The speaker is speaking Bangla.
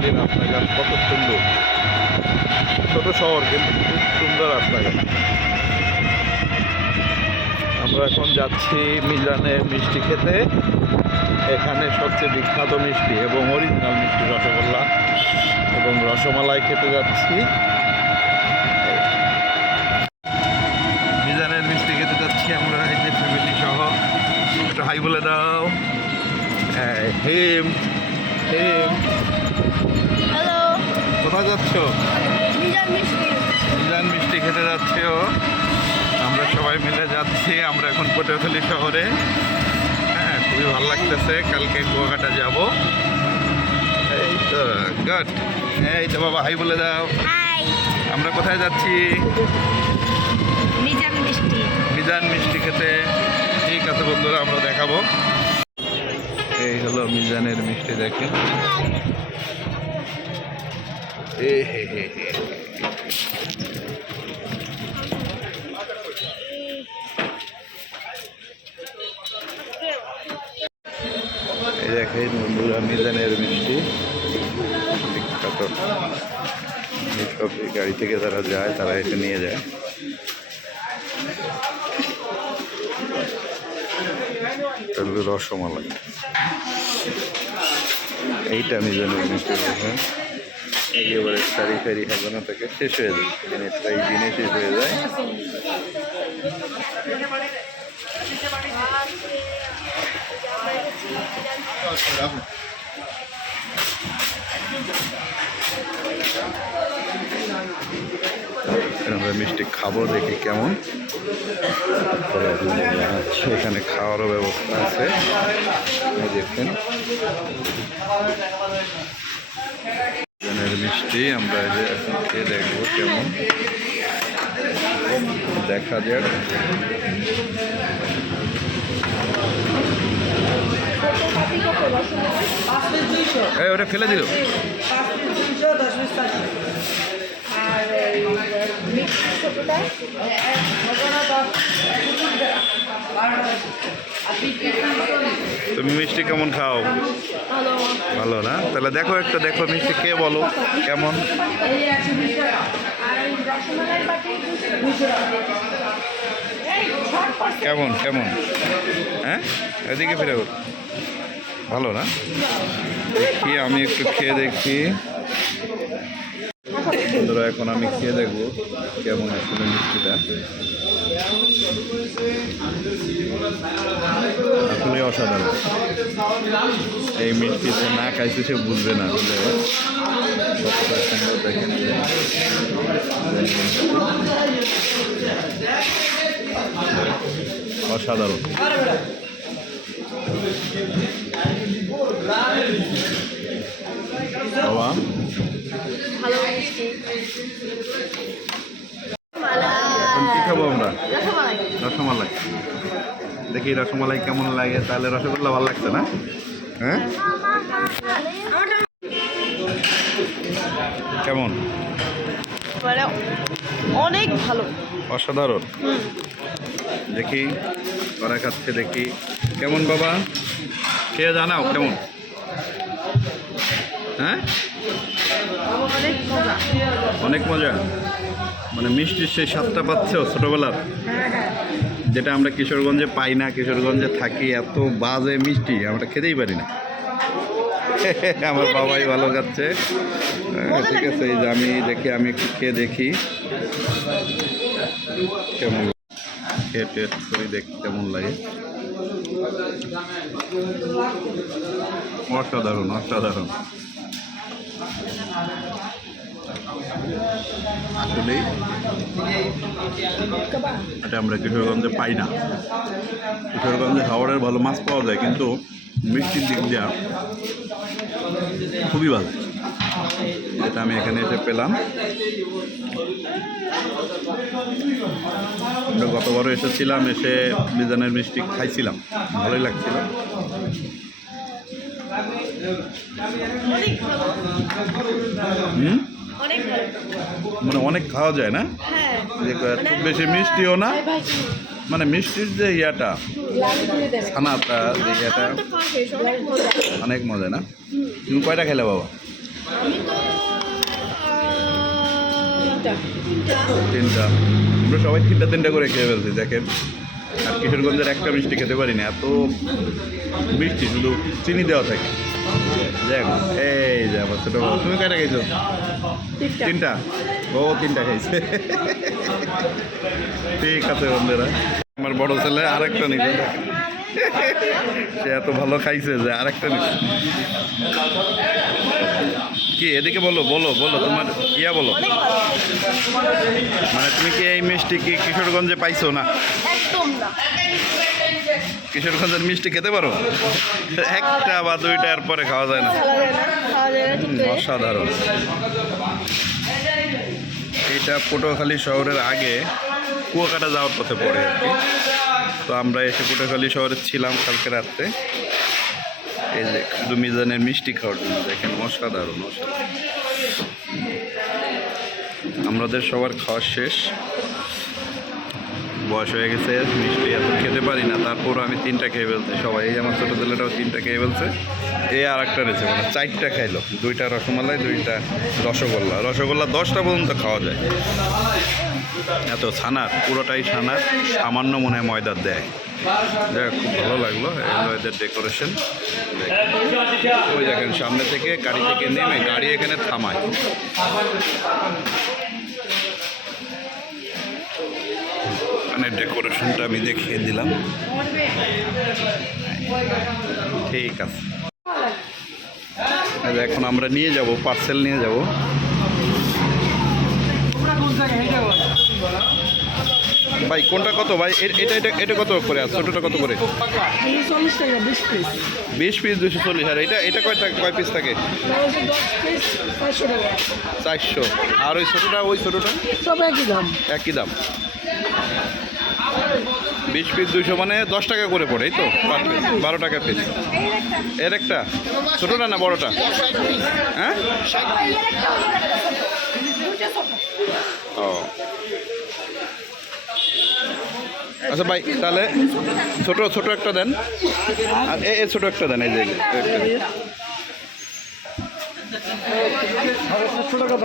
নোয়াখালী রাস্তাঘাট কত সুন্দর, ছোট শহর কিন্তু খুব সুন্দর রাস্তাঘাট। আমরা এখন যাচ্ছি মিজানের মিষ্টি খেতে। এখানে সবচেয়ে বিখ্যাত মিষ্টি এবং অরিজিনাল মিষ্টি রসগোল্লা এবং রসমালাই খেতে যাচ্ছি। মিজানের মিষ্টি খেতে যাচ্ছি আমরা, এই যে ফ্যামিলি সহ। একটু হাই বলে দাও। হেম হেম, হ্যালো, কোথায় যাচ্ছ? মিজান মিষ্টি খেতে যাচ্ছি। আমরা সবাই মিলে যাচ্ছি। আমরা এখন পটুয়াখালী শহরে। হ্যাঁ, খুবই ভালো লাগতেছে। কালকে কুয়াকাটা যাব। এই তো গুড। এই তো বাবা হাই বলে দাও। হাই। আমরা কোথায় যাচ্ছি? মিজান মিষ্টি খেতে। ঠিক আছে বন্ধুরা, আমরা দেখাবো। এই হলো মিজানের মিষ্টি, দেখেন। এই দেখেন বন্ধুরা, মিজানের মিষ্টি বিখ্যাত। সব গাড়ি থেকে যারা যায় তারা এসে নিয়ে যায়। রসমালাই, এইটা মিজানের মিষ্টি। দেখেন একেবারে সারি সারি হাজানো থেকে শেষ হয়ে যায়, জিনিসটা এই দিনে শেষ হয়ে যায়। আমরা মিষ্টি খাবো, দেখি কেমন। এখানে খাওয়ারও ব্যবস্থা আছে, দেখছেন মিষ্টি। আমরা এই যে এখন খেয়ে দেখবো কেমন, দেখা যাক। ওটা ফেলে দিল। তুমি মিষ্টি কেমন খাও? ভালো না? তাহলে দেখো একটা, দেখো মিষ্টি খেয়ে বলো কেমন। কেমন কেমন? হ্যাঁ, এদিকে ফিরে ভালো না? দেখি আমি একটু খেয়ে দেখি বন্ধুরা। এখন আমি খেয়ে দেখবো কেমন আসলে মিষ্টিটা। আসলে অসাধারণ। এই মিষ্টিতে না খাইছে সে বুঝবে না। কতটা সুন্দর দেখেন, অসাধারণ। বাবা এখন কি খাবো আমরা? রসমালাই। দেখি রসমালাই কেমন লাগে। তাহলে রসগোল্লা ভালো লাগছে না? হ্যাঁ, কেমন? অনেক ভালো, অসাধারণ। দেখি ওরা খাচ্ছে, দেখি কেমন। বাবা খেয়ে জানাও কেমন। হ্যাঁ, অনেক মজা। মানে মিষ্টির সেই স্বাদটা পাচ্ছ ছোটবেলার, যেটা আমরা কিশোরগঞ্জে পাই না। কিশোরগঞ্জে থাকি, এত বাজে মিষ্টি আমরা খেতেই পারি না। আমার বাবাই ভালো খাচ্ছে। ঠিক আছে, এই যে আমি দেখি, আমি একটু খেয়ে দেখি কেমন। খেয়ে টেস্ট করি, দেখি কেমন লাগে। অসাধারণ, অসাধারণ। আসলেই এটা আমরা কিশোরগঞ্জে পাই না। কিশোরগঞ্জে হাওড়ের ভালো মাছ পাওয়া যায়, কিন্তু মিষ্টির দিক দিয়ে খুবই ভালো। এটা আমি এখানে এসে পেলাম। আমরা গতবারও এসেছিলাম, এসে মিজানের মিষ্টি খাইছিলাম, ভালোই লাগছিল। মানে অনেক খাওয়া যায় না? খুব বেশি মিষ্টিও না, মানে মিষ্টির যে ইয়াটা, ছানাটা যে ইয়াটা অনেক মজা না? তুমি কয়টা খেলে বাবা? আমি তো তিনটা আমরা সবাই তিনটা করে খেয়ে ফেলছি দেখেন। আর কিশোরগঞ্জের একটা মিষ্টি খেতে পারি না, এত মিষ্টি, শুধু চিনি দেওয়া থাকে। দেখ এই যে আমার ছোটো বাবু, তুমি কয়টা খাইছো? তিনটা। ও তিনটা খাইছে। ঠিক আছে বন্ধুরা, আমার বড় ছেলে আরেকটা নিবে। সে এত ভালো খাইছে যে আরেকটা নিবে। কি এদিকে বলো বলো বলো তোমার ইয়া বলো। অনেক ভালো। মানে তুমি কি এই মিষ্টি কি কিশোরগঞ্জে পাইছো না? একদম না। কিশোরগঞ্জের মিষ্টি খেতে পারো? একটা বা দুইটা এর পরে খাওয়া যায় না। খাওয়া যায় না ঠিক করে। অসাধারণ। এটা পটুয়াখালী শহরের আগে কুয়াকাটা যাওয়ার পথে পড়ে আর কি। তো আমরা এসে পটুয়াখালী শহরে ছিলাম কালকে রাত্রে। এই যে শুধু মিজানের মিষ্টি খাওয়ার জন্য দেখেন, অসাধারণ অসাধারণ। আমাদের সবার খাওয়া শেষ, বয়স হয়ে গেছে, মিষ্টি এত খেতে পারি না, তারপরও আমি তিনটা খেয়ে ফেলছি সবাই। এই আমার ছোটো ছেলেটাও তিনটা খেয়ে ফেলছে। এই আর একটা রয়েছে, মানে চারটা খাইলো, দুইটা রসমালাই, দুইটা রসগোল্লা। রসগোল্লা 10টা পর্যন্ত খাওয়া যায়, এত ছানার, পুরোটাই ছানার, সামান্য মনে হয় ময়দার দেয়। যাক খুব ভালো লাগলো। এগুলো এদের ডেকোরেশন। ওই দেখেন সামনে থেকে গাড়ি থেকে নেমে গাড়ি এখানে থামায়। মানে ডেকোরেশনটা আমি দেখিয়ে দিলাম। ঠিক আছে, এখন আমরা নিয়ে যাব, পার্সেল নিয়ে যাব। ভাই কোনটা কত ভাই? এটা এটা এটা কত করে? আর ছোটোটা কত করে? 40 টাকা 20 পিস। 20 পিস 240। আর এটা কয় পিস থাকে? 10 পিস 500 টাকা। 400। আর ওই ছোটোটা সব একই দাম। একই দাম। 20 পিস 200, মানে 10 টাকা করে পড়ে, এই তো 12 টাকা পিস। এর একটা ছোটোটা না বড়টা? হ্যাঁ ও আচ্ছা ভাই, তাহলে ছোট একটা দেন, আর এই ছোট একটা দেন। এই যে টাকা